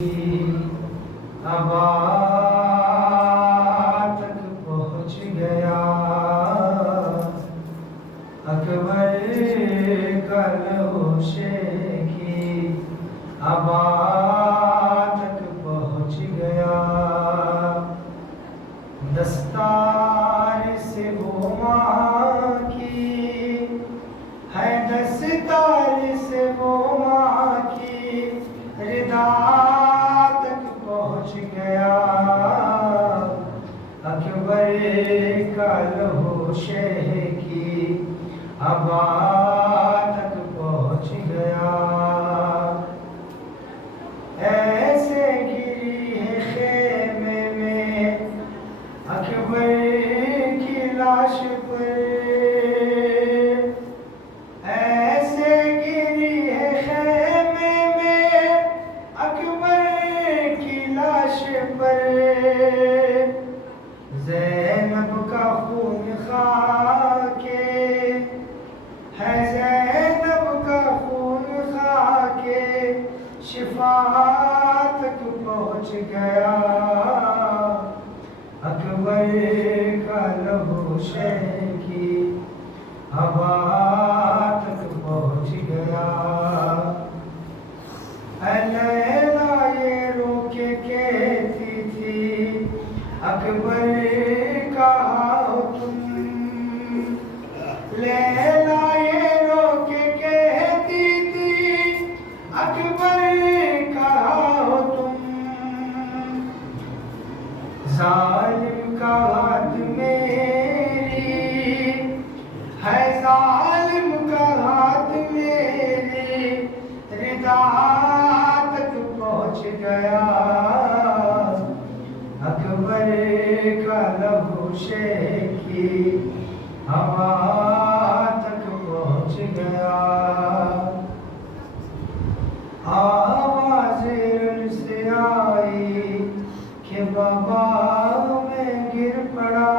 ابا تک پہنچ گیا اکبر کا لوشے کی ابا تک پہنچ گیا دستار سے وہ ماں کی ہے دستار سے وہ ماں کی ردا پہنچ گیا اکبر کا لہو شہ کی ابا تک پہنچ گیا ایسے گری ہے خیمے میں اکبر کی لاش پر ایسے گری ہے خیمے میں اکبر لاش پر زینب کا خون خاکے ہے زینب کا خون خاکے شفا تک پہنچ گیا اکبر کا لہو شہ کی ابا تک پہنچ گیا کہتی تھی اکبر کہاں تم لیلا یہ رو کے کہتی تھی اکبر کہاں تم ظالم کا ہاتھ میری ہے ظالم کا ہاتھ میری ردا پہنچ گیا اکبر کا لہو شہ کی ابا تک پہنچ گیا آواز رن سے آئی کہ بابا میں گر پڑا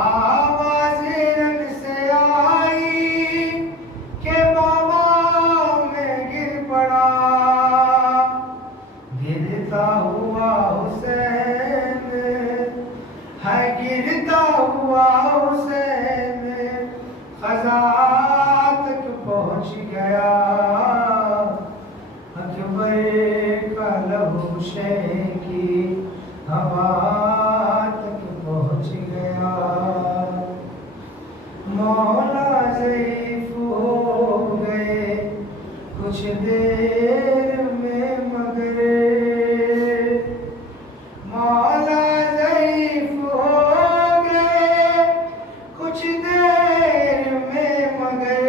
آواز رن سے آئی کہ بابا گرتا ہوا حسین ہے گرتا ہوا حسین خزا تک پہنچ گیا اکبر کا لہو شہ کی ابا تک پہنچ گیا مولا ضعیف ہو گئے کچھ دیر میں مگر مولا ضعیف ہو گئے کچھ دیر میں مگر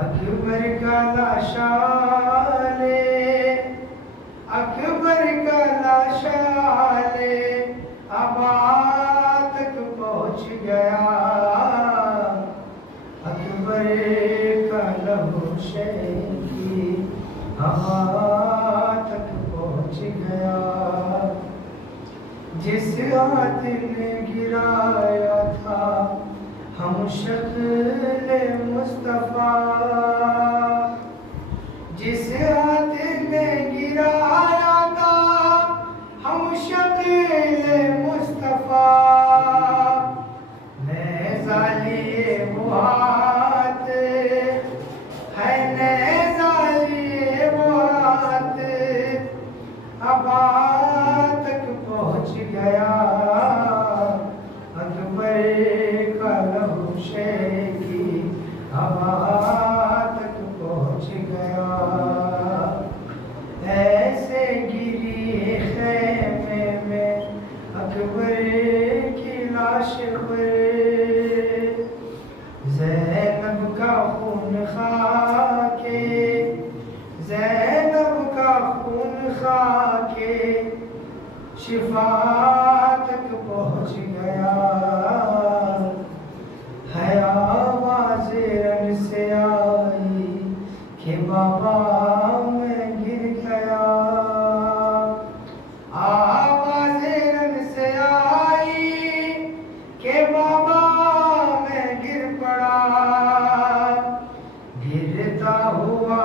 اکبر کا لاشا لے اکبر کا لاشا لے ابا تک پہنچ گیا اکبر کا لہو شہ کی ابا تک پہنچ گیا جس ہاتھ نے گرایا تھا ہم شکل مصطفیٰ جس ہاتھ نے گرایا تھا ہم شکل مصطفیٰ نیزہ لیے وہ ہاتھ ہے نیزہ لیے وہ ہاتھ ابا تک پہنچ گیا اکبر کا لہو شہ کی ابا تک پہنچ گیا ایسے گری خیمے میں اکبر کی لاش پر زینب کا خون خاکے زینب کا خون خاکے شفا تک پہنچ گیا ہے آواز رن سے آئی کہ بابا میں گر گیا آواز رن سے آئی کہ بابا میں گر پڑا گرتا ہوا